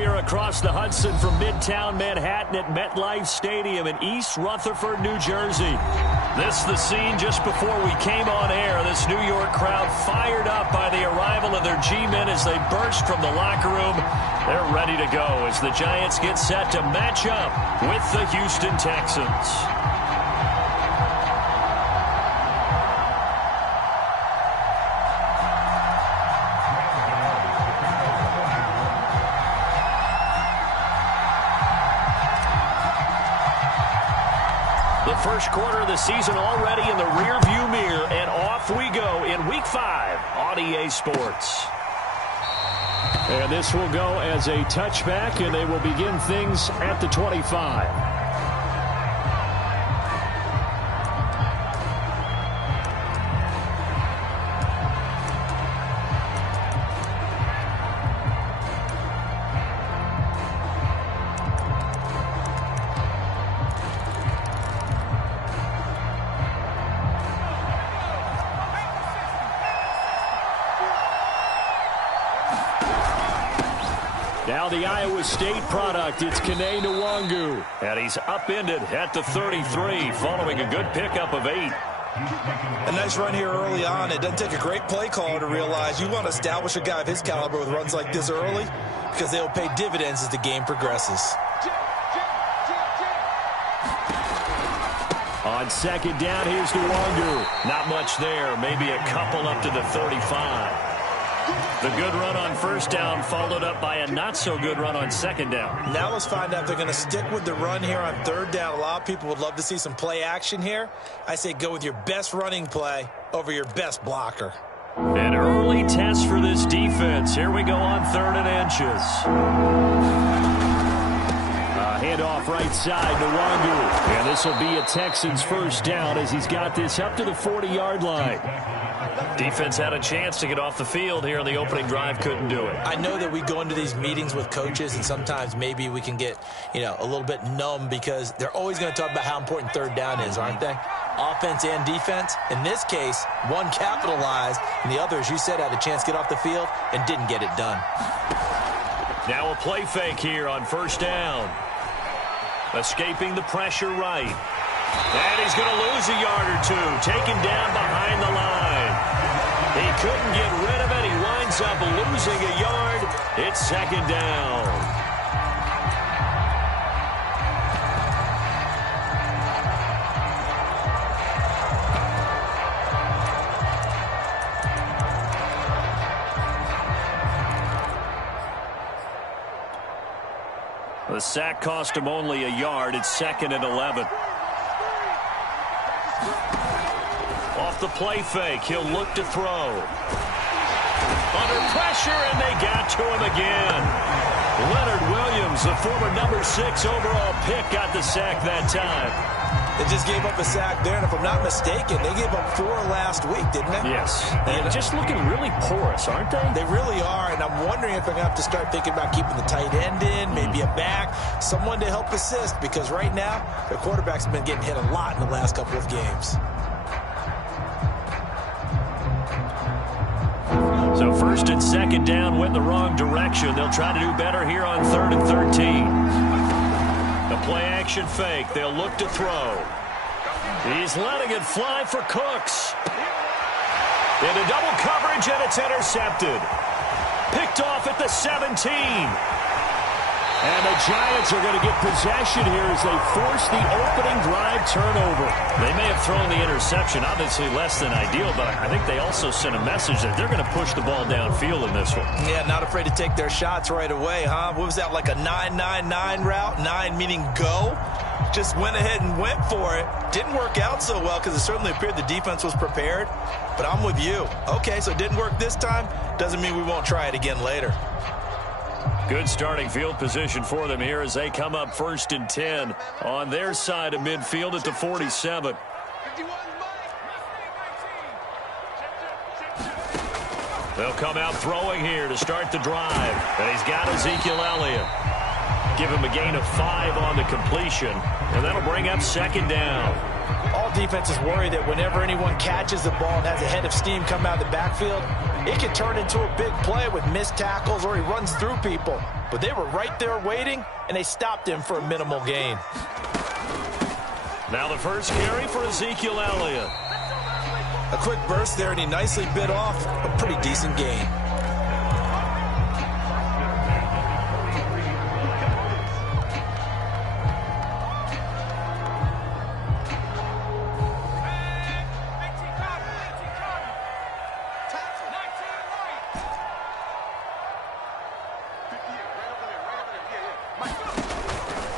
We are across the Hudson from Midtown Manhattan at MetLife Stadium in East Rutherford, New Jersey. This is the scene just before we came on air. This New York crowd fired up by the arrival of their G-men as they burst from the locker room. They're ready to go as the Giants get set to match up with the Houston Texans. First quarter of the season already in the rearview mirror, and off we go in Week 5 on EA Sports. And this will go as a touchback, and they will begin things at the 25. Now the Iowa State product, it's Kene Nwangu. And he's upended at the 33 following a good pickup of 8. A nice run here early on. It doesn't take a great play caller to realize you want to establish a guy of his caliber with runs like this early because they'll pay dividends as the game progresses. On second down, here's Nwangu. Not much there. Maybe a couple up to the 35. The good run on first down followed up by a not-so-good run on second down. Now let's find out if they're going to stick with the run here on third down. A lot of people would love to see some play action here. I say go with your best running play over your best blocker. An early test for this defense. Here we go on 3rd and inches. Handoff right side to Nwangu. And this will be a Texans first down as he's got this up to the 40-yard line. Defense had a chance to get off the field here in the opening drive, couldn't do it. I know that we go into these meetings with coaches, and sometimes maybe we can get, a little bit numb because they're always going to talk about how important third down is, aren't they? Offense and defense. In this case, one capitalized, and the other, as you said, had a chance to get off the field and didn't get it done. Now a play fake here on first down. Escaping the pressure right. And he's going to lose a yard or two. Taken down behind the line. He couldn't get rid of it. He winds up losing a yard. It's second down. The sack cost him only a yard. It's 2nd and 11. Off the play fake, he'll look to throw. Under pressure, and they got to him again. Leonard Williams, the former number 6 overall pick, got the sack that time. They just gave up a sack there, and if I'm not mistaken, they gave up 4 last week, didn't they? Yes. And just looking really porous, aren't they? They really are, and I'm wondering if they're going to have to start thinking about keeping the tight end in, maybe a back, someone to help assist, because right now, their quarterback's been getting hit a lot in the last couple of games. So 1st and 2nd down went the wrong direction. They'll try to do better here on 3rd and 13. The play action fake. They'll look to throw. He's letting it fly for Cooks. Into double coverage, and it's intercepted. Picked off at the 17. And the Giants are going to get possession here as they force the opening drive turnover. They may have thrown the interception, obviously less than ideal, but I think they also sent a message that they're going to push the ball downfield in this one. Yeah, not afraid to take their shots right away, huh? What was that, like a 9-9-9 route? 9 meaning go? Just went ahead and went for it. Didn't work out so well because it certainly appeared the defense was prepared. But I'm with you. Okay, so it didn't work this time. Doesn't mean we won't try it again later. Good starting field position for them here as they come up 1st and 10 on their side of midfield at the 47. They'll come out throwing here to start the drive. And he's got Ezekiel Elliott. Give him a gain of 5 on the completion. And that'll bring up 2nd down. All defenses worry that whenever anyone catches the ball and has a head of steam come out of the backfield, it can turn into a big play with missed tackles or he runs through people. but they were right there waiting, and they stopped him for a minimal gain. Now the first carry for Ezekiel Elliott. A quick burst there, and he nicely bit off a pretty decent gain.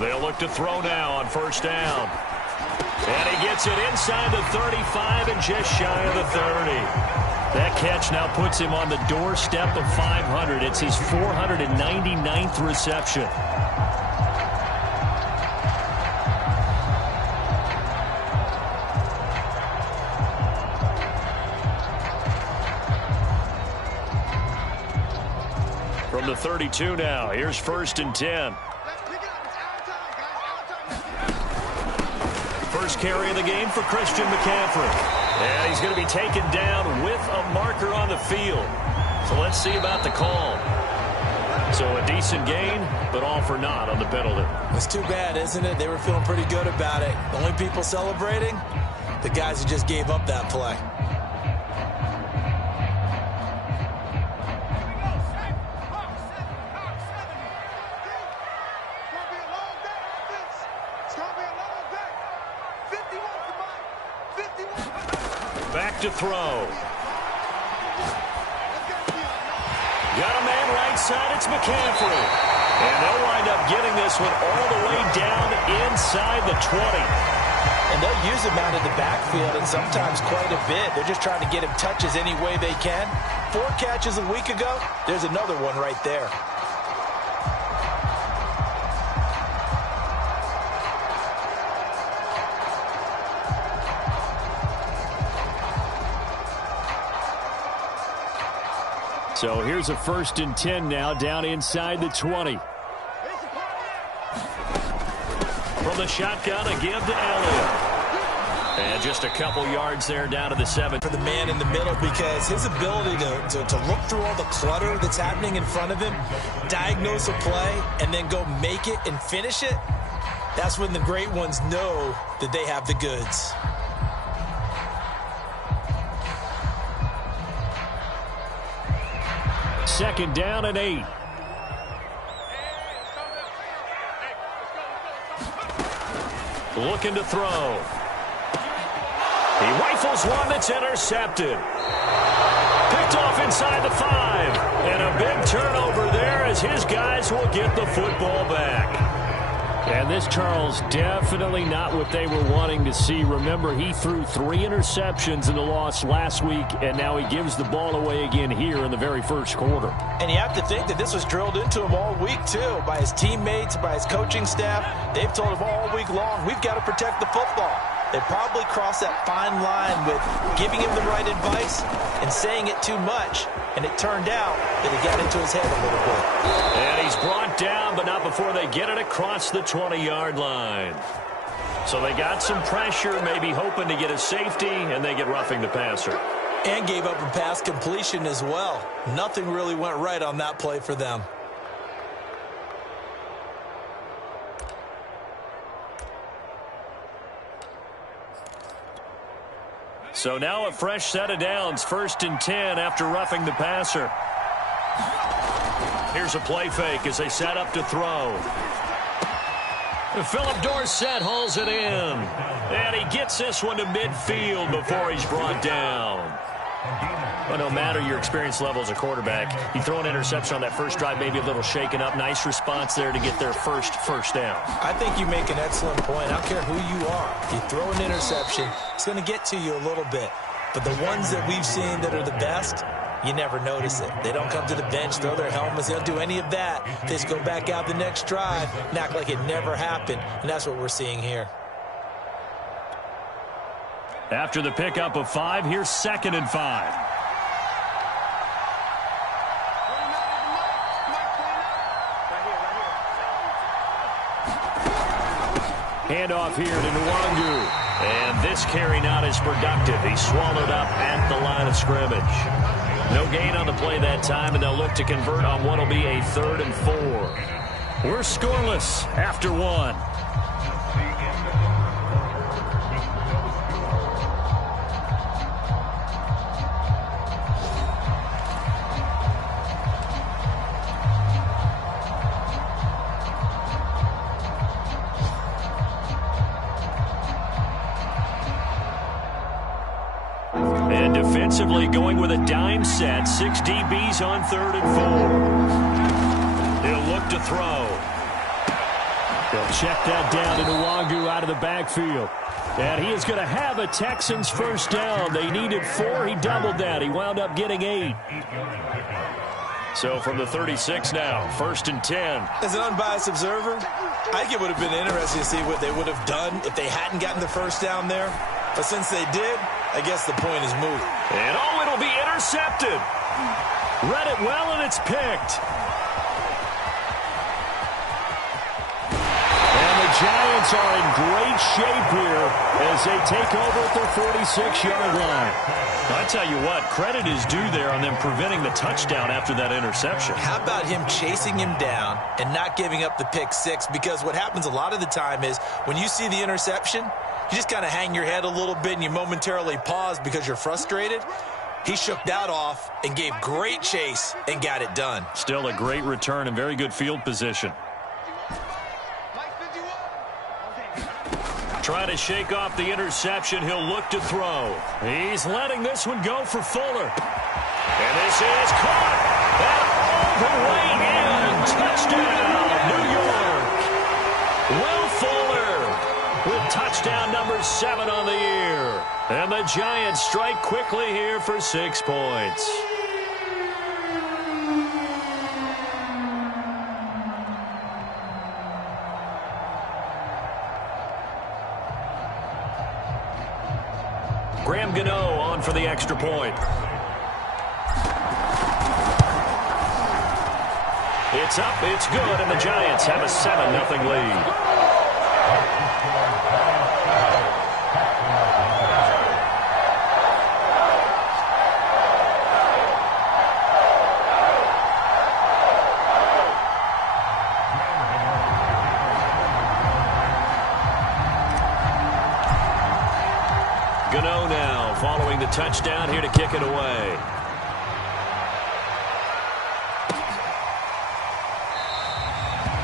They'll look to throw now on first down. And he gets it inside the 35 and just shy of the 30. That catch now puts him on the doorstep of 500. It's his 499th reception. From the 32 now, here's 1st and 10. First carry of the game for Christian McCaffrey. And he's going to be taken down with a marker on the field. So let's see about the call. So a decent gain, but all for naught on the penalty. It's too bad, isn't it? They were feeling pretty good about it. The only people celebrating, the guys who just gave up that play. Back to throw. Got a man right side. It's McCaffrey. And they'll wind up getting this one all the way down inside the 20. And they'll use him out of the backfield, and sometimes quite a bit. They're just trying to get him touches any way they can. 4 catches a week ago. There's another one right there. So here's a 1st and 10 now, down inside the 20. From the shotgun, a give to Elliott. And just a couple yards there down to the 7. For the man in the middle, because his ability to look through all the clutter that's happening in front of him, diagnose a play, and then go make it and finish it, that's when the great ones know that they have the goods. Second down and 8. Looking to throw. He rifles one that's intercepted. Picked off inside the 5. And a big turnover there as his guys will get the football back. And this, Charles, definitely not what they were wanting to see. Remember, he threw 3 interceptions in the loss last week, and now he gives the ball away again here in the very first quarter. And you have to think that this was drilled into him all week, too, by his teammates, by his coaching staff. They've told him all week long, we've got to protect the football. They probably crossed that fine line with giving him the right advice and saying it too much, and it turned out that it got into his head a little bit. And he's brought down, but not before they get it across the 20-yard line. So they got some pressure, maybe hoping to get a safety, and they get roughing the passer. And gave up a pass completion as well. Nothing really went right on that play for them. So now a fresh set of downs, 1st and 10 after roughing the passer. Here's a play fake as they set up to throw. Philip Dorsett hauls it in. And he gets this one to midfield before he's brought down. Well, no matter your experience level as a quarterback, you throw an interception on that first drive, maybe a little shaken up. Nice response there to get their first down. I think you make an excellent point. I don't care who you are. If you throw an interception, it's going to get to you a little bit. But the ones that we've seen that are the best, you never notice it. They don't come to the bench, throw their helmets. They don't do any of that. They just go back out the next drive and act like it never happened. And that's what we're seeing here. After the pickup of 5, here's 2nd and 5. Handoff here to Nwangu. And this carry not as productive. He's swallowed up at the line of scrimmage. No gain on the play that time, and they'll look to convert on what will be a 3rd and 4. We're scoreless after 1. And defensively going with a dime set. 6 DBs on 3rd and 4. He'll look to throw. They'll check that down to Nwangu out of the backfield. And he is going to have a Texans first down. They needed 4. He doubled that. He wound up getting 8. So from the 36 now, 1st and 10. As an unbiased observer, I think it would have been interesting to see what they would have done if they hadn't gotten the first down there. But since they did, I guess the point is moot. And it'll be intercepted. Read it well, and it's picked. And the Giants are in great shape here as they take over at their 46-yard line. I tell you what, credit is due there on them preventing the touchdown after that interception. How about him chasing him down and not giving up the pick 6? Because what happens a lot of the time is when you see the interception, you just kind of hang your head a little bit and you momentarily pause because you're frustrated. He shook that off and gave great chase and got it done. Still a great return and very good field position. Trying to shake off the interception. He'll look to throw. He's letting this one go for Fuller. And this is caught. And all the way in. Touchdown, New York. Will Fuller with touchdown number 7 on the year. And the Giants strike quickly here for 6 points. Graham Gano on for the extra point. It's up, it's good, and the Giants have a 7-0 lead. Gano now following the touchdown here to kick it away.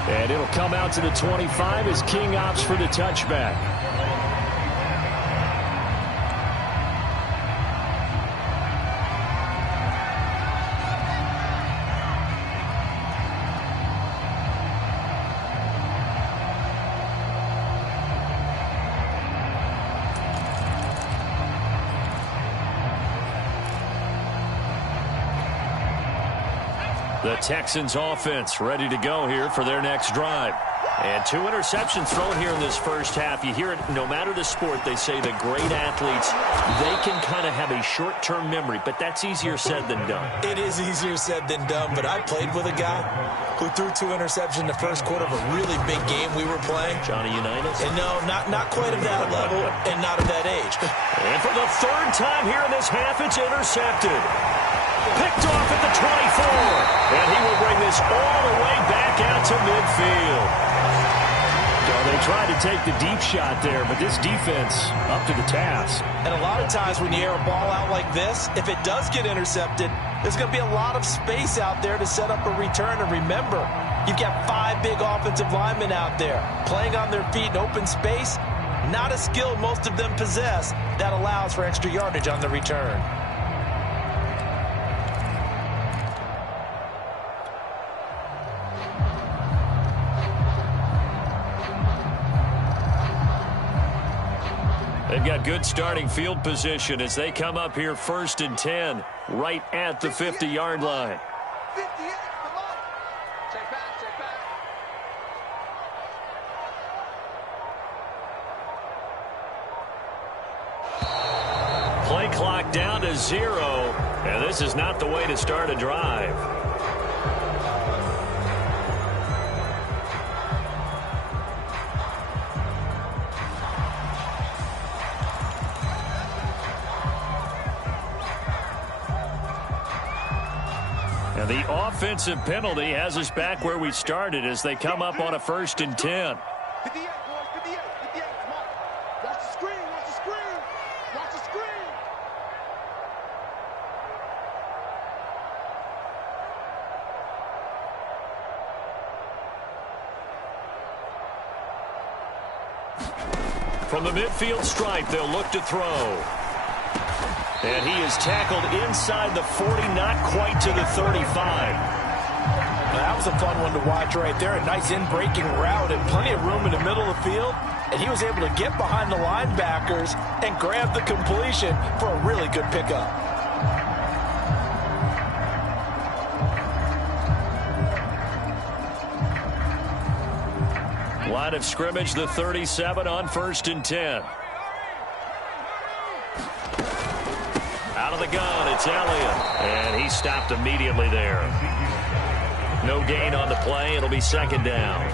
And it'll come out to the 25 as King opts for the touchback. The Texans offense ready to go here for their next drive. And 2 interceptions thrown here in this first half. You hear it no matter the sport. They say the great athletes, they can kind of have a short-term memory, but that's easier said than done. It is easier said than done, but I played with a guy who threw 2 interceptions in the first quarter of a really big game we were playing. Johnny Unitas? And no, not quite of that level and not of that age. And for the 3rd time here in this half, it's intercepted. Picked off at the 24. And he will bring this all the way back out to midfield. So they tried to take the deep shot there, but this defense up to the task. And a lot of times when you air a ball out like this, if it does get intercepted, there's going to be a lot of space out there to set up a return. And remember, you've got 5 big offensive linemen out there playing on their feet in open space. Not a skill most of them possess that allows for extra yardage on the return. They've got good starting field position as they come up here 1st and 10, right at the 50-yard line. Play clock down to 0, and this is not the way to start a drive. And the offensive penalty has us back where we started as they come up on a 1st and 10. 58, boys, 58, 58. Come on. Watch the screen, watch the screen. Watch the screen. From the midfield stripe, they'll look to throw. And he is tackled inside the 40, not quite to the 35. That was a fun one to watch right there. A nice in-breaking route and plenty of room in the middle of the field. And he was able to get behind the linebackers and grab the completion for a really good pickup. Line of scrimmage, the 37 on 1st and 10. Out of the gun, it's Elliott. And he stopped immediately there. No gain on the play. It'll be 2nd down.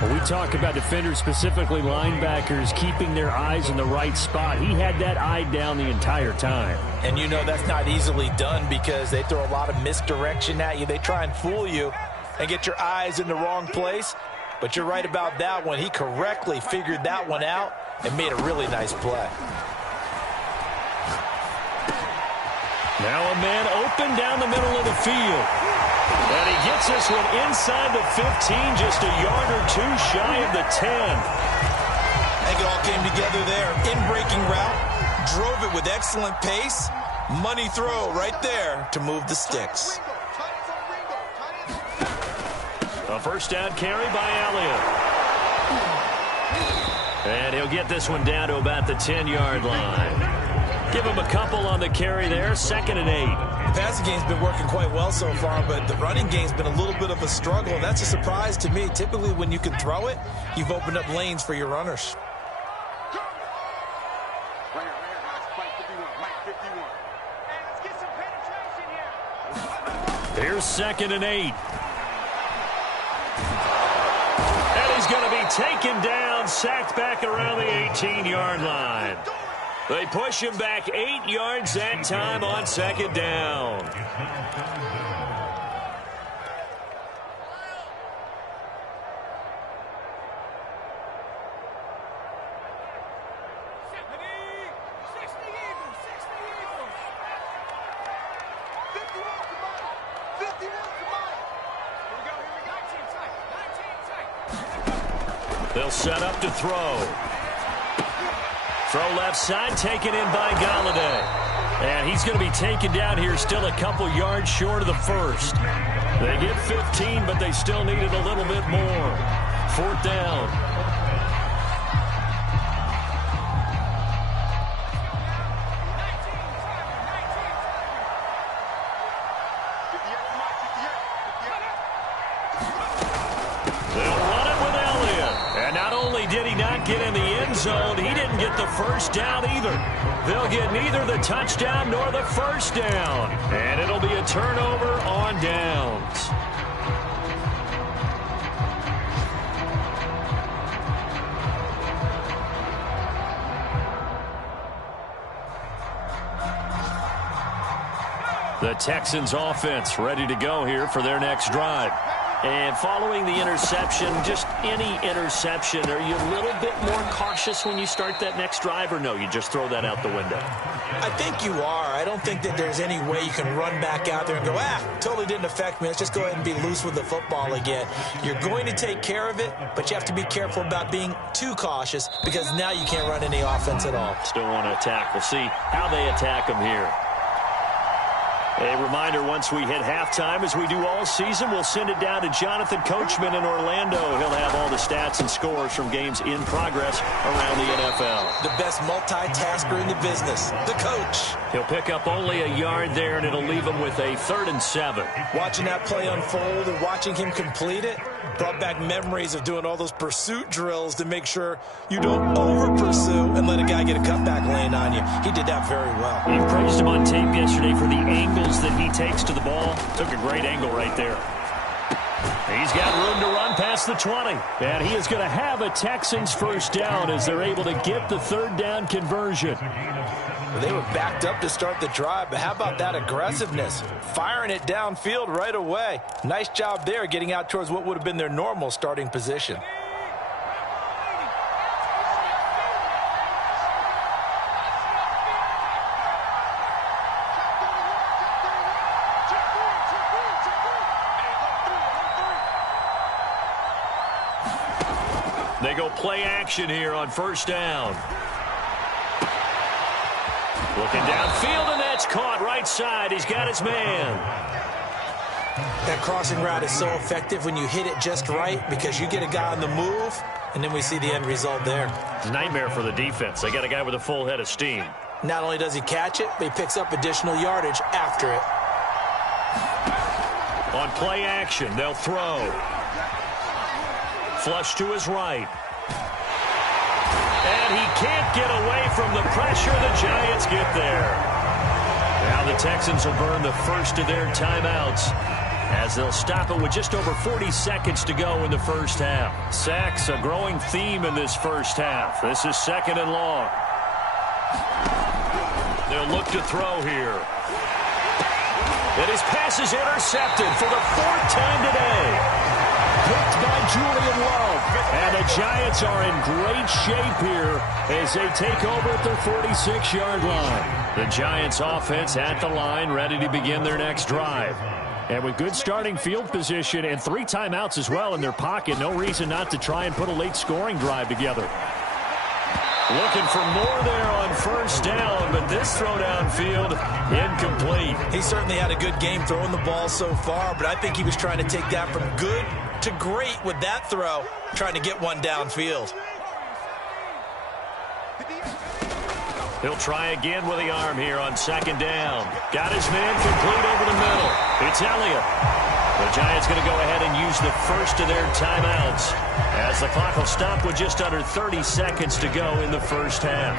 Well, we talk about defenders, specifically linebackers, keeping their eyes in the right spot. He had that eye down the entire time. And you know that's not easily done because they throw a lot of misdirection at you. They try and fool you and get your eyes in the wrong place. But you're right about that one. He correctly figured that one out and made a really nice play. Now a man open down the middle of the field. And he gets this one inside the 15, just a yard or two shy of the 10. I think it all came together there. In-breaking route, drove it with excellent pace. Money throw right there to move the sticks. A 1st down carry by Elliott. And he'll get this one down to about the 10-yard line. Give him a couple on the carry there, 2nd and 8. The passing game's been working quite well so far, but the running game's been a little bit of a struggle. That's a surprise to me. Typically, when you can throw it, you've opened up lanes for your runners. Right here, guys. Mike 51. Hey, let's get some penetration here. Here's 2nd and 8. And he's going to be taken down, sacked back around the 18-yard line. They push him back 8 yards that time on 2nd down. They'll set up to throw. Throw left side, taken in by Golladay. And he's going to be taken down here, still a couple yards short of the 1st. They get 15, but they still needed a little bit more. 4th down. They'll run it with Elliott. And not only did he not get in the end zone, he didn't get the 1st down either. They'll get neither the touchdown nor the 1st down. And it'll be a turnover on downs. The Texans offense ready to go here for their next drive. And following the interception, just any interception, are you a little bit more cautious when you start that next drive, or no, you just throw that out the window? I think you are. I don't think that there's any way you can run back out there and go, totally didn't affect me. Let's just go ahead and be loose with the football again. You're going to take care of it, but you have to be careful about being too cautious because now you can't run any offense at all. Still want to attack. We'll see how they attack them here. A reminder, once we hit halftime, as we do all season, we'll send it down to Jonathan Coachman in Orlando. He'll have all the stats and scores from games in progress around the NFL. The best multitasker in the business, the coach. He'll pick up only a yard there, and it'll leave him with a 3rd and 7. Watching that play unfold and watching him complete it brought back memories of doing all those pursuit drills to make sure you don't over-pursue and let a guy get a cutback lane on you. He did that very well. You praised him on tape yesterday for the angles that he takes to the ball. Took a great angle right there. He's got room to run past the 20. And he is going to have a Texans first down as they're able to get the third down conversion. They were backed up to start the drive, but how about that aggressiveness? Firing it downfield right away. Nice job there getting out towards what would have been their normal starting position. They go play action here on first down. Looking downfield, and that's caught right side. He's got his man. That crossing route is so effective when you hit it just right because you get a guy on the move, and then we see the end result there. It's a nightmare for the defense. They got a guy with a full head of steam. Not only does he catch it, but he picks up additional yardage after it. On play action, they'll throw. Flush to his right. And he can't get away from the pressure. The Giants get there. Now the Texans will burn the first of their timeouts as they'll stop it with just over 40 seconds to go in the first half. Sacks, a growing theme in this first half. This is second and long. They'll look to throw here. And his pass is intercepted for the fourth time today. Picked by Julian Love. And the Giants are in great shape here as they take over at their 46-yard line. The Giants offense at the line, ready to begin their next drive. And with good starting field position and 3 timeouts as well in their pocket, no reason not to try and put a late scoring drive together. Looking for more there on first down, but this throw downfield incomplete. He certainly had a good game throwing the ball so far, but I think he was trying to take that from good to great with that throw, trying to get one downfield. He'll try again with the arm here on second down. Got his man complete over the middle. It's Elliott. The Giants going to go ahead and use the first of their timeouts as the clock will stop with just under 30 seconds to go in the first half.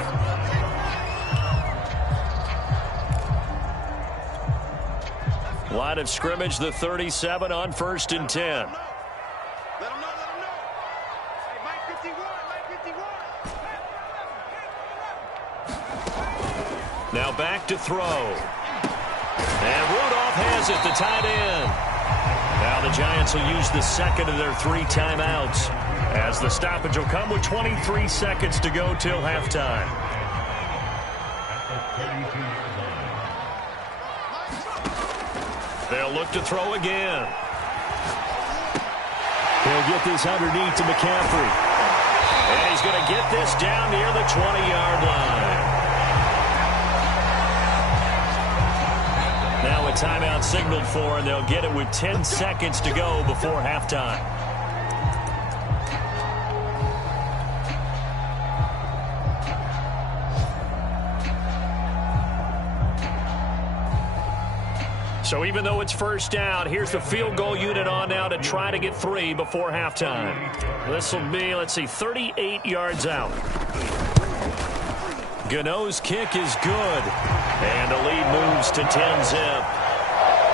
Line of scrimmage, the 37 on 1st and 10. Let him know, let him know. Hey, Mike 51, Mike 51. Now back to throw. And Rudolph has it, the tight end. Now the Giants will use the second of their 3 timeouts as the stoppage will come with 23 seconds to go till halftime. They'll look to throw again. He'll get this underneath to McCaffrey. And he's going to get this down near the 20-yard line. Now a timeout signaled for, and they'll get it with 10 seconds to go before halftime. So even though it's first down, here's the field goal unit on now to try to get 3 before halftime. This will be, let's see, 38 yards out. Gano's kick is good. And the lead moves to 10-zip.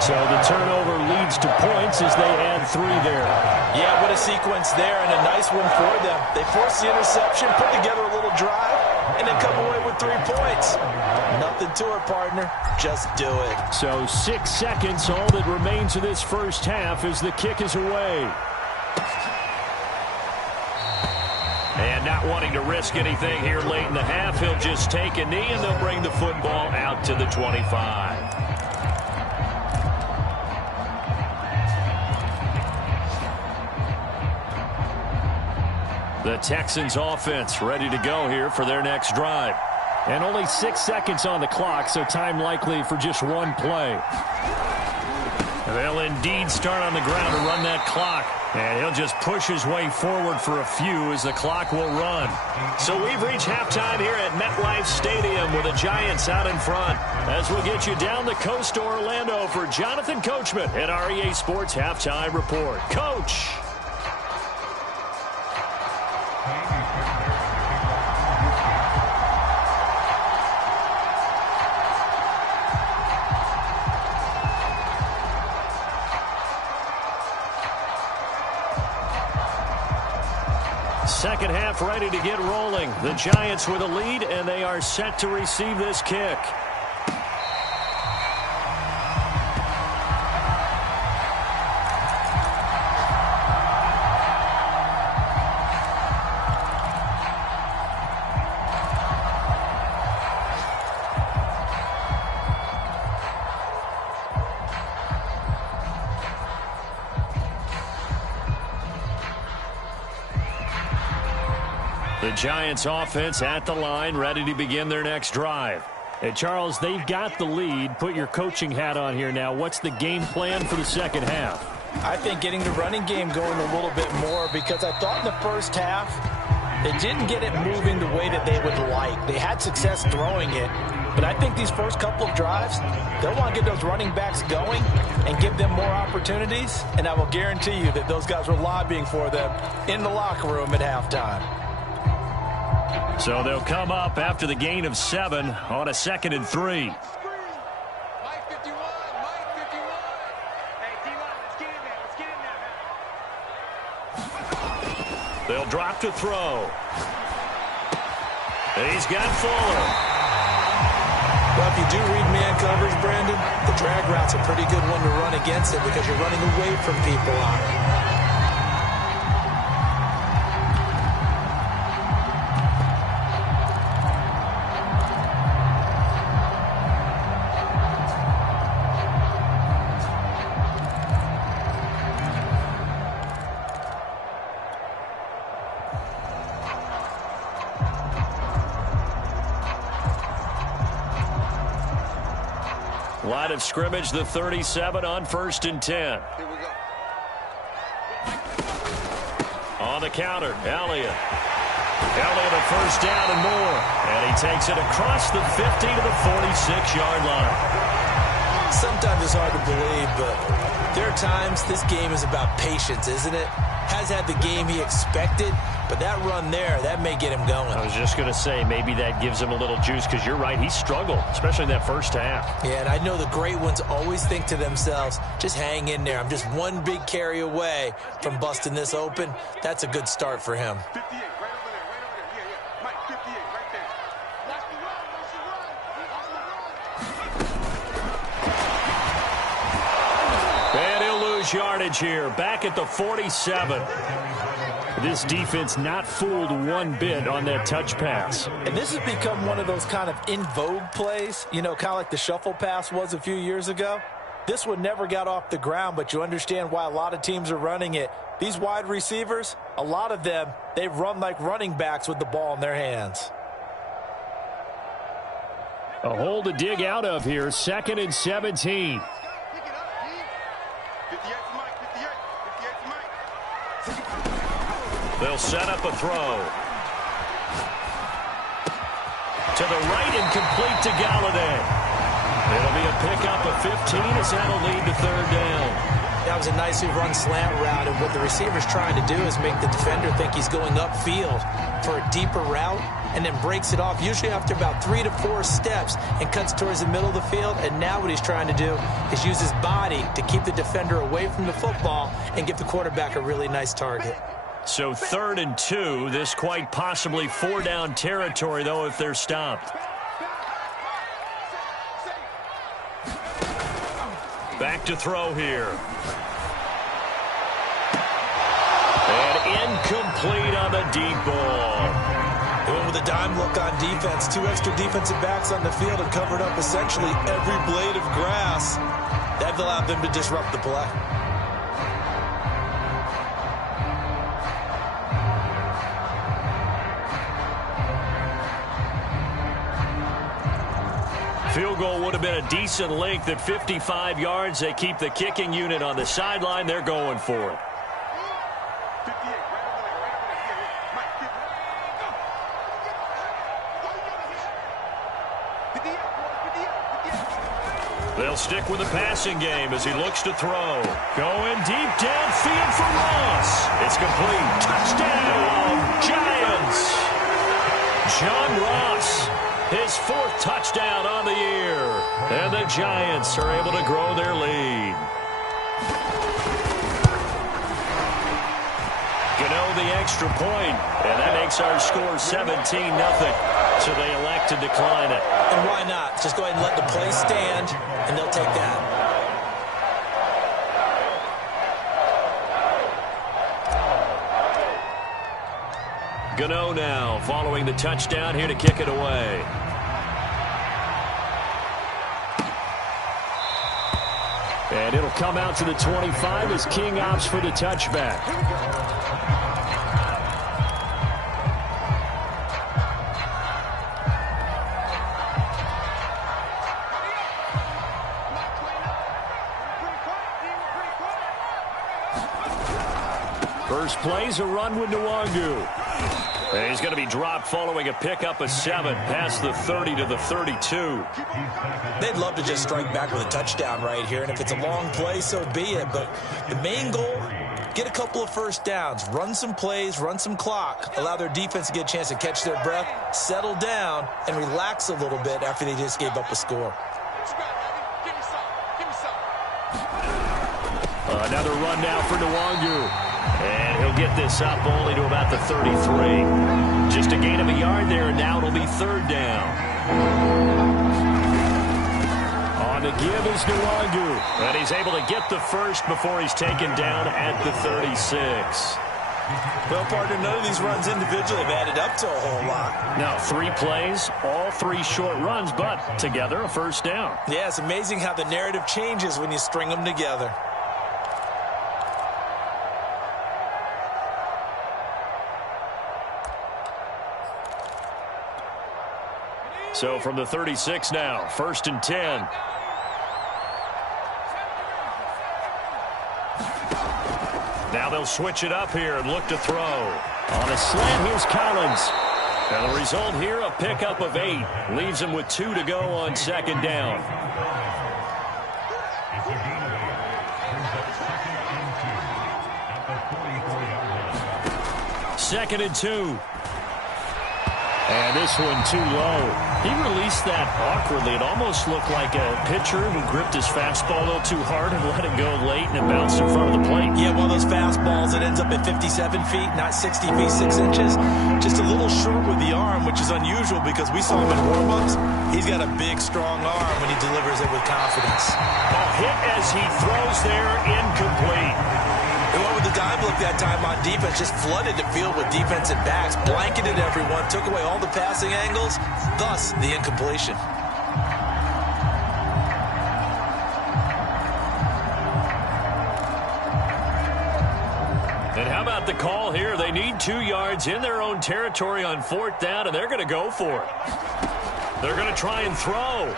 So the turnover leads to points as they add 3 there. Yeah, what a sequence there, and a nice one for them. They force the interception, put together a little drive, and then come away with 3 points. Nothing to it, partner. Just do it. So 6 seconds, all that remains of this first half as the kick is away. And not wanting to risk anything here late in the half, he'll just take a knee, and they'll bring the football out to the 25. The Texans offense ready to go here for their next drive. And only 6 seconds on the clock, so time likely for just 1 play. They'll indeed start on the ground to run that clock. And he'll just push his way forward for a few as the clock will run. So we've reached halftime here at MetLife Stadium with the Giants out in front. As we'll get you down the coast to Orlando for Jonathan Coachman at our EA Sports Halftime Report. Coach. second half ready to get rolling. The Giants with a lead, and they are set to receive this kick. The Giants offense at the line, ready to begin their next drive. Hey, Charles, they've got the lead. Put your coaching hat on here now. What's the game plan for the second half? I think getting the running game going a little bit more, because I thought in the first half they didn't get it moving the way that they would like. They had success throwing it, but I think these first couple of drives, they'll want to get those running backs going and give them more opportunities, and I will guarantee you that those guys were lobbying for them in the locker room at halftime. So they'll come up after the gain of 7 on a 2nd and 3. Mike 51, Mike 51. Hey, D-line, let's get in there. Let's get in there, man. They'll drop to throw. He's got Fuller. Well, if you do read man coverage, Brandon, the drag route's a pretty good one to run against it because you're running away from people on it. Line of scrimmage, the 37 on 1st and 10. Here we go. On the counter, Elliott. Elliott a first down and more. And he takes it across the 50 to the 46-yard line. Sometimes it's hard to believe, but there are times this game is about patience, isn't it? Has had the game he expected, but that run there, that may get him going. I was just going to say, maybe that gives him a little juice, because you're right, he struggled, especially in that first half. Yeah, and I know the great ones always think to themselves, just hang in there. I'm just one big carry away from busting this open. That's a good start for him. 58, right over there, right over there. Yeah. Mike 58, right there. Watch the run, watch the run, watch the run. And he'll lose yardage here, back at the 47. This defense not fooled one bit on that touch pass. And this has become one of those kind of in vogue plays, you know, kind of like the shuffle pass was a few years ago. This one never got off the ground, but you understand why a lot of teams are running it. These wide receivers, a lot of them, they run like running backs with the ball in their hands. A hole to dig out of here, 2nd and 17. Pick it up, D. 58 for Mike, 58 for Mike. They'll set up a throw. To the right and complete to Galladay. It'll be a pickup of 15 as that'll lead to 3rd down. That was a nicely run slant route, and what the receiver's trying to do is make the defender think he's going upfield for a deeper route and then breaks it off, usually after about 3 to 4 steps, and cuts towards the middle of the field. And now what he's trying to do is use his body to keep the defender away from the football and give the quarterback a really nice target. So 3rd and 2, this quite possibly 4-down territory, though, if they're stopped. Back to throw here. And incomplete on the deep ball. They went with a dime look on defense. 2 extra defensive backs on the field and covered up essentially every blade of grass. That allowed them to disrupt the play. Field goal would have been a decent length at 55 yards. They keep the kicking unit on the sideline. They're going for it. 58, right over there. Mike 58. They'll stick with the passing game as he looks to throw. Going deep downfield for Ross. It's complete. Touchdown, Giants. John Ross, his 4th touchdown on the year. And the Giants are able to grow their lead. Gano the extra point, and that makes our score 17-0. So they elect to decline it. And why not? Just go ahead and let the play stand, and they'll take that. Gano now following the touchdown here to kick it away. And it'll come out to the 25 as King opts for the touchback. First play's a run with Nwangu. And he's going to be dropped following a pickup of 7 past the 30 to the 32. They'd love to just strike back with a touchdown right here, and if it's a long play, so be it. But the main goal, get a couple of first downs, run some plays, run some clock, allow their defense to get a chance to catch their breath, settle down, and relax a little bit after they just gave up a score. Another run now for Nwangu. And he'll get this up only to about the 33. Just a gain of a yard there, and now it'll be third down. On the give is Nwangu. And he's able to get the first before he's taken down at the 36. Well, partner, none of these runs individually have added up to a whole lot. Now, 3 plays, all 3 short runs, but together a first down. Yeah, it's amazing how the narrative changes when you string them together. So from the 36 now, 1st and 10. Now they'll switch it up here and look to throw. On a slant, here's Collins. And the result here, a pickup of 8. Leaves him with 2 to go on 2nd down. Second and 2. And this one too low. He released that awkwardly. It almost looked like a pitcher who gripped his fastball a little too hard and let it go late, and it bounced in front of the plate. Yeah, one of those fastballs that ends up at 57 feet, not 60 feet, 6 inches. Just a little short with the arm, which is unusual because we saw him in warm-ups. He's got a big, strong arm when he delivers it with confidence. A hit as he throws there, incomplete. He went with the dime look that time on defense, just flooded the field with defensive backs, blanketed everyone, took away all the passing angles, thus the incompletion. And how about the call here? They need 2 yards in their own territory on 4th down, and they're going to go for it. They're going to try and throw.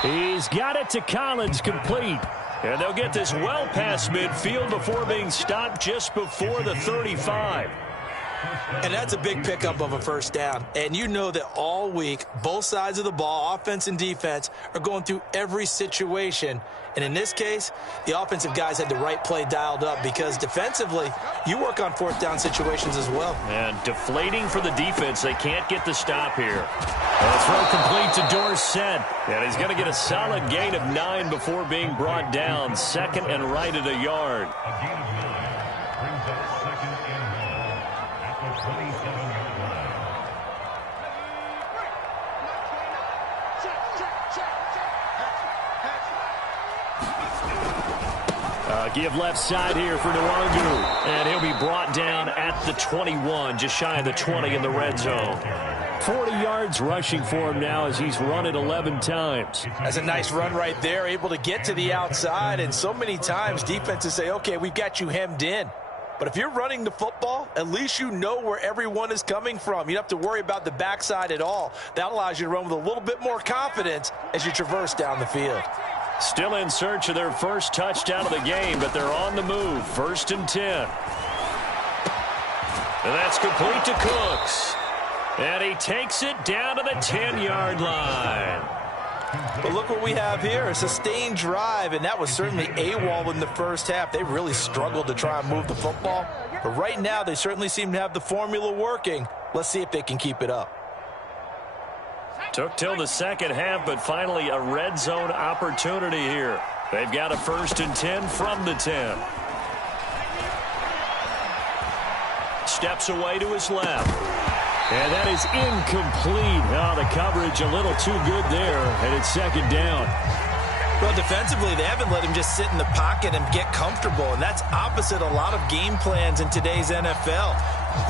He's got it to Collins, complete. And they'll get this well past midfield before being stopped just before the 35. And that's a big pickup of a first down. And you know that all week, both sides of the ball, offense and defense, are going through every situation. And in this case, the offensive guys had the right play dialed up because defensively, you work on 4th down situations as well. And deflating for the defense. They can't get the stop here. The throw complete to Dorsett. And he's going to get a solid gain of 9 before being brought down. 2nd and right at a yard. Give left side here for Nwangu. And he'll be brought down at the 21, just shy of the 20 in the red zone. 40 yards rushing for him now as he's run it 11 times. That's a nice run right there, able to get to the outside. And so many times defenses say, okay, we've got you hemmed in. But if you're running the football, at least you know where everyone is coming from. You don't have to worry about the backside at all. That allows you to run with a little bit more confidence as you traverse down the field. Still in search of their first touchdown of the game, but they're on the move. 1st and 10. And that's complete to Cooks. And he takes it down to the 10-yard line. But look what we have here, a sustained drive, and that was certainly AWOL in the first half. They really struggled to try and move the football. But right now, they certainly seem to have the formula working. Let's see if they can keep it up. Took till the 2nd half, but finally a red zone opportunity here. They've got a 1st and 10 from the 10. steps away to his left. And that is incomplete. Oh, the coverage a little too good there, and it's second down. Well, defensively, they haven't let him just sit in the pocket and get comfortable, and that's opposite a lot of game plans in today's NFL.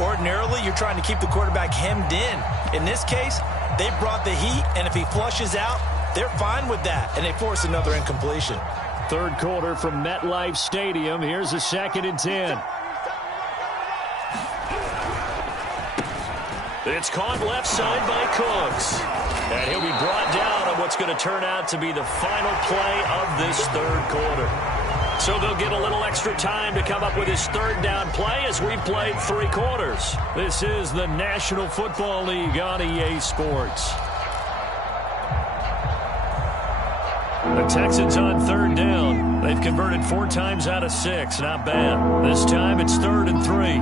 Ordinarily, you're trying to keep the quarterback hemmed in. In this case, they brought the heat, and if he flushes out, they're fine with that, and they force another incompletion. Third quarter from MetLife Stadium. Here's a 2nd and 10. It's caught left side by Cooks. And he'll be brought down on what's going to turn out to be the final play of this third quarter. So they'll get a little extra time to come up with his third down play as we've played 3 quarters. This is the National Football League on EA Sports. The Texans on third down. They've converted 4 times out of 6. Not bad. This time it's 3rd and 3.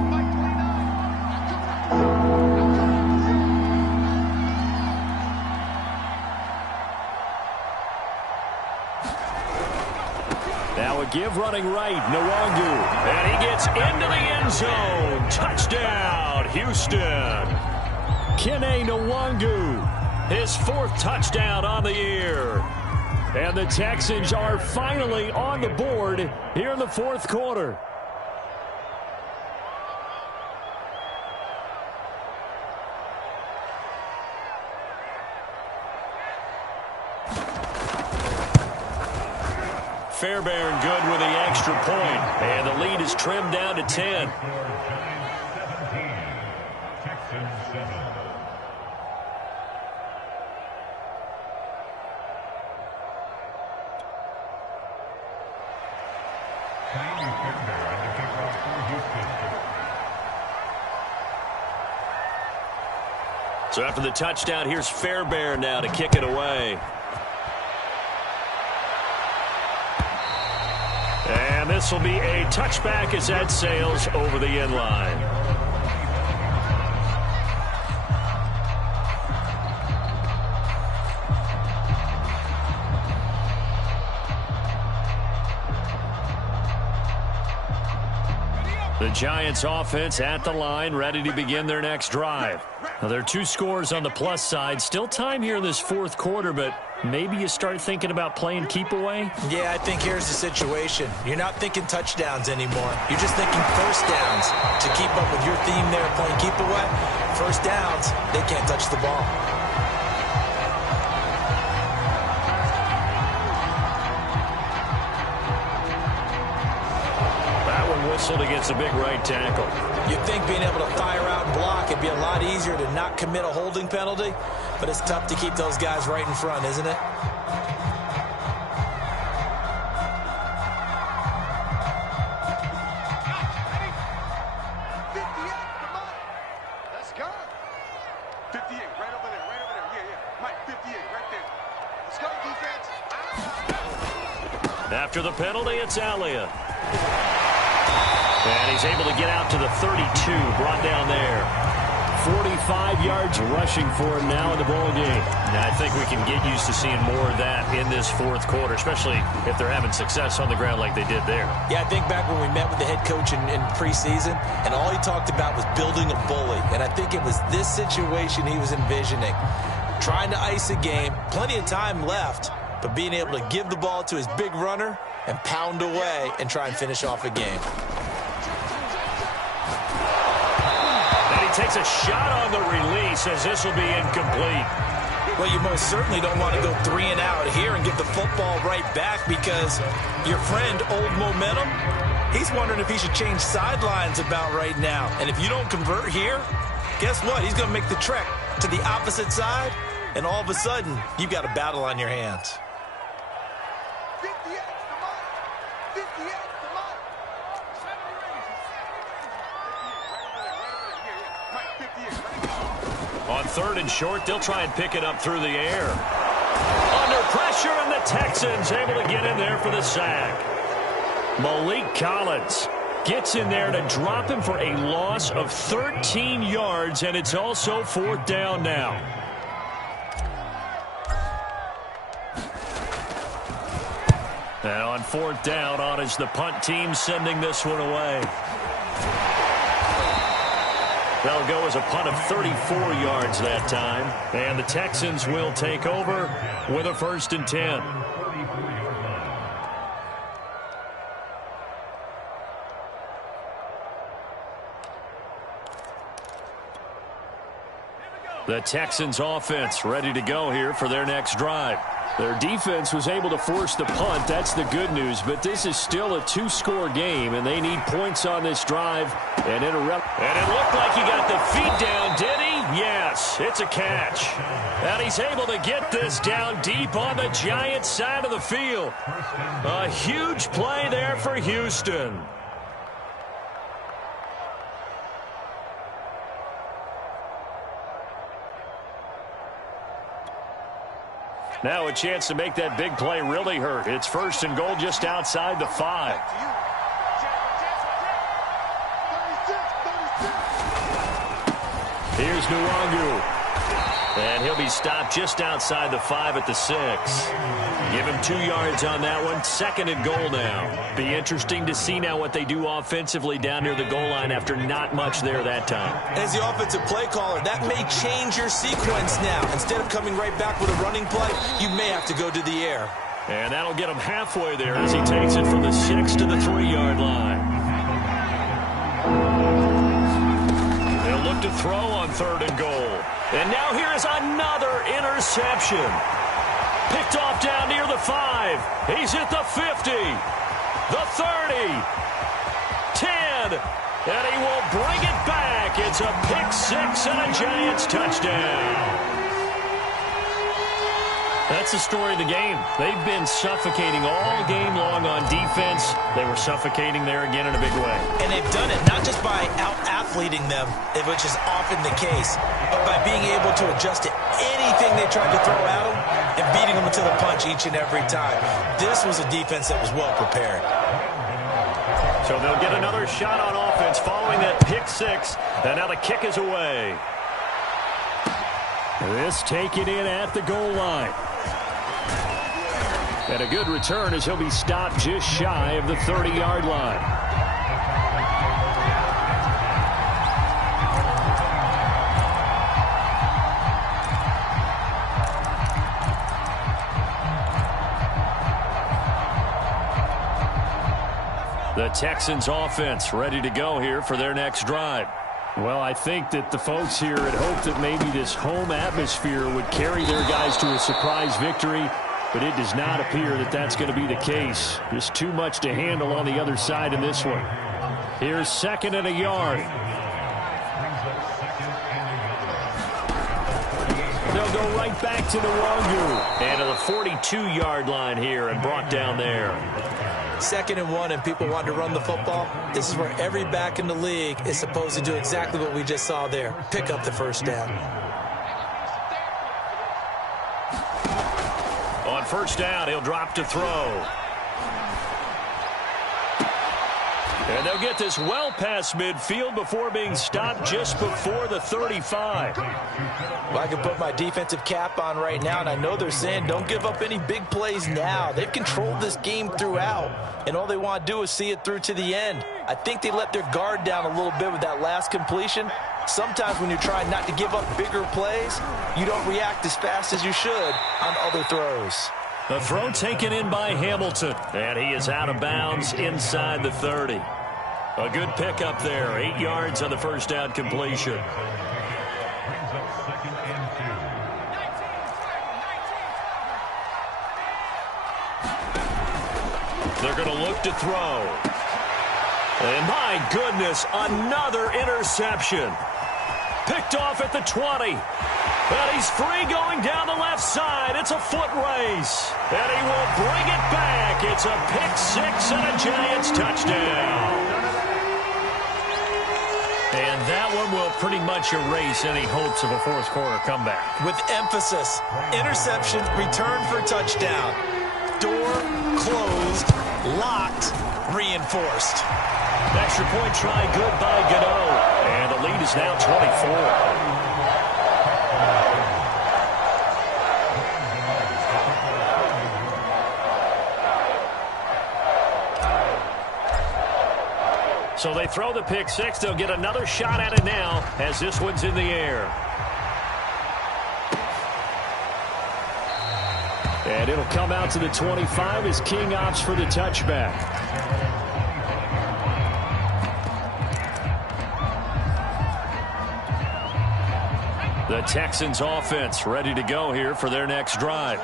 Give running right, Nwangu. And he gets into the end zone. Touchdown, Houston. Kene Nwangu, his 4th touchdown on the year. And the Texans are finally on the board here in the 4th quarter. Fairbairn good with the extra point. And the lead is trimmed down to 10. So after the touchdown, here's Fairbairn now to kick it away. And this will be a touchback as that sails over the end line. The Giants offense at the line, ready to begin their next drive. Now, there are 2 scores on the plus side. Still time here in this 4th quarter, but maybe you start thinking about playing keep away? Yeah, I think here's the situation. You're not thinking touchdowns anymore. You're just thinking first downs. To keep up with your theme there, playing keep away, first downs, they can't touch the ball. That one whistled against a big right tackle. You'd think being able to fire out and block, it'd be a lot easier to not commit a holding penalty, but it's tough to keep those guys right in front, isn't it? Let's go. 58, right over there, right over there. Yeah. Mike, 58, right there. Let's go, defense. After the penalty, it's Elliott. And he's able to get out to the 32, brought down there. 45 yards rushing for him now in the ball game. Now, I think we can get used to seeing more of that in this 4th quarter, especially if they're having success on the ground like they did there. Yeah, I think back when we met with the head coach in preseason, and all he talked about was building a bully. And I think it was this situation he was envisioning. Trying to ice a game, plenty of time left, but being able to give the ball to his big runner and pound away and try and finish off a game. Takes a shot on the release as this will be incomplete. Well, you most certainly don't want to go 3 and out here and give the football right back because your friend, Old Momentum, he's wondering if he should change sidelines about right now. And if you don't convert here, guess what? He's going to make the trek to the opposite side, and all of a sudden, you've got a battle on your hands. 58, come on. 58, come on. On 3rd and short, they'll try and pick it up through the air. Under pressure, and the Texans able to get in there for the sack. Malik Collins gets in there to drop him for a loss of 13 yards, and it's also 4th down now. And on 4th down, on is the punt team sending this one away. That'll go as a punt of 34 yards that time. And the Texans will take over with a 1st and 10. The Texans offense ready to go here for their next drive. Their defense was able to force the punt. That's the good news. But this is still a 2-score game, and they need points on this drive. And it looked like he got the feet down, did he? Yes, it's a catch. And he's able to get this down deep on the Giants side of the field. A huge play there for Houston. Now a chance to make that big play really hurt. It's 1st and goal just outside the 5. Here's Nwangu. And he'll be stopped just outside the 5 at the 6. Give him 2 yards on that one. 2nd and goal now. Be interesting to see now what they do offensively down near the goal line after not much there that time. As the offensive play caller, that may change your sequence now. Instead of coming right back with a running play, you may have to go to the air. And that'll get him halfway there as he takes it from the 6 to the 3-yard line. They'll look to throw on 3rd and goal. And now here is another interception. Picked off down near the 5. He's at the 50. The 30. 10. And he will bring it back. It's a pick 6 and a Giants touchdown. That's the story of the game. They've been suffocating all game long on defense. They were suffocating there again in a big way. And they've done it not just by out-athleting them, which is often the case, but by being able to adjust to anything they tried to throw at them and beating them to the punch each and every time. This was a defense that was well prepared. So they'll get another shot on offense following that pick 6. And now the kick is away. This taken in at the goal line. And a good return as he'll be stopped just shy of the 30-yard line. The Texans offense ready to go here for their next drive. Well, I think that the folks here had hoped that maybe this home atmosphere would carry their guys to a surprise victory, but it does not appear that that's going to be the case. There's too much to handle on the other side in this one. Here's 2nd and a yard. They'll go right back to Nwangu. And to the 42-yard line here and brought down there. 2nd and 1 and people want to run the football. This is where every back in the league is supposed to do exactly what we just saw there. Pick up the 1st down. On 1st down, he'll drop to throw. And they'll get this well past midfield before being stopped just before the 35. Well, I can put my defensive cap on right now, and I know they're saying don't give up any big plays now. They've controlled this game throughout, and all they want to do is see it through to the end. I think they let their guard down a little bit with that last completion. Sometimes when you're trying not to give up bigger plays, you don't react as fast as you should on other throws. The throw taken in by Hamilton, and he is out of bounds inside the 30. A good pickup there, 8 yards on the 1st down completion. They're going to look to throw. And my goodness, another interception. Picked off at the 20. And he's free going down the left side. It's a foot race. And he will bring it back. It's a pick 6 and a Giants touchdown. And that one will pretty much erase any hopes of a fourth-quarter comeback. With emphasis, interception, return for touchdown. Door closed, locked, reinforced. Extra point try good by Gano. And the lead is now 24. So they throw the pick six. They'll get another shot at it now as this one's in the air. And it'll come out to the 25 as King opts for the touchback. The Texans offense ready to go here for their next drive.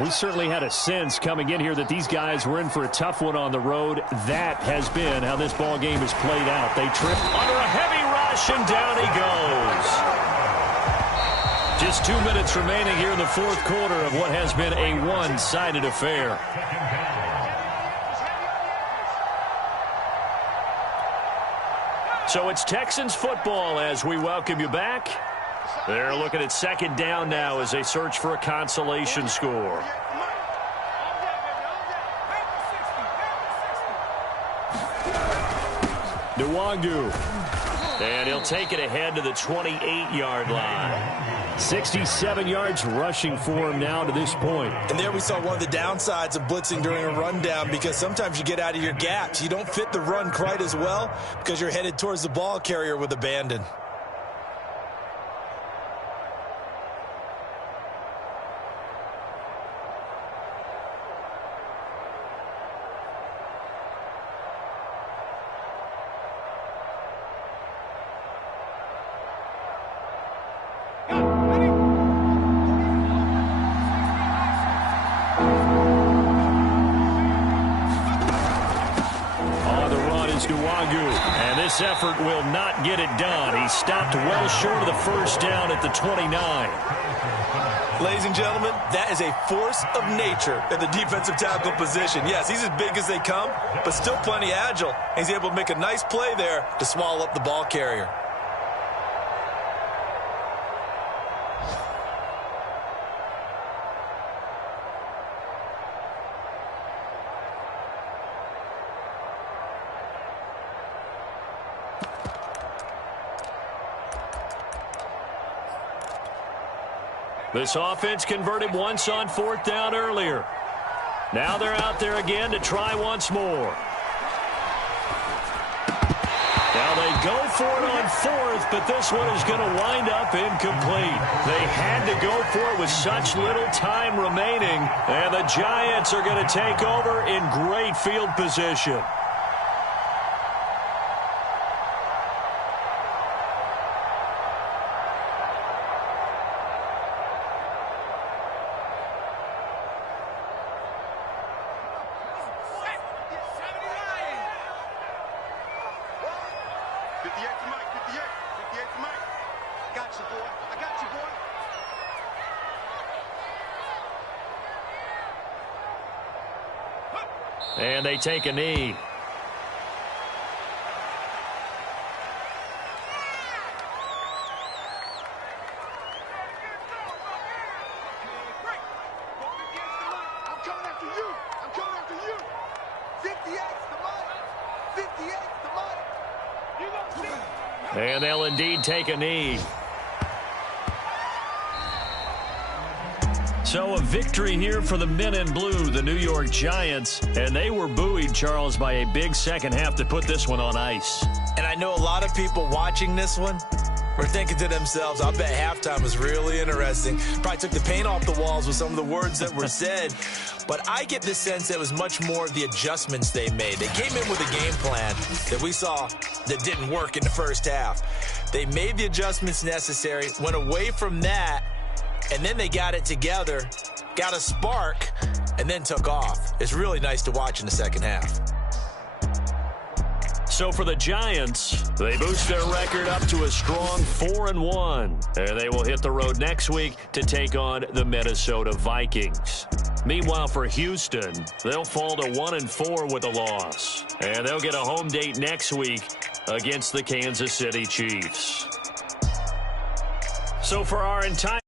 We certainly had a sense coming in here that these guys were in for a tough one on the road. That has been how this ball game has played out. They trip under a heavy rush, and down he goes. Just 2 minutes remaining here in the fourth quarter of what has been a one-sided affair. So it's Texans football as we welcome you back. They're looking at second down now as they search for a consolation score. Nwangu. And he'll take it ahead to the 28-yard line. 67 yards rushing for him now to this point. And there we saw one of the downsides of blitzing during a rundown, because sometimes you get out of your gaps. You don't fit the run quite as well because you're headed towards the ball carrier with abandon. And this effort will not get it done. He stopped well short of the first down at the 29. Ladies and gentlemen, that is a force of nature at the defensive tackle position. Yes, he's as big as they come, but still plenty agile. He's able to make a nice play there to swallow up the ball carrier. This offense converted once on fourth down earlier. Now they're out there again to try once more. Now they go for it on fourth, but this one is going to wind up incomplete. They had to go for it with such little time remaining, and the Giants are going to take over in great field position. And they take a knee. I'm coming after you. I'm coming after you. 58's the money. 58's the money. You gonna see? And they'll indeed take a knee. So a victory here for the men in blue, the New York Giants. And they were buoyed, Charles, by a big second half to put this one on ice. And I know a lot of people watching this one were thinking to themselves, I bet halftime was really interesting. Probably took the paint off the walls with some of the words that were said. But I get the sense that it was much more of the adjustments they made. They came in with a game plan that we saw that didn't work in the first half. They made the adjustments necessary, went away from that, and then they got it together, got a spark, and then took off. It's really nice to watch in the second half. So for the Giants, they boost their record up to a strong 4-1. And they will hit the road next week to take on the Minnesota Vikings. Meanwhile, for Houston, they'll fall to 1-4 with a loss. And they'll get a home date next week against the Kansas City Chiefs. So for our entire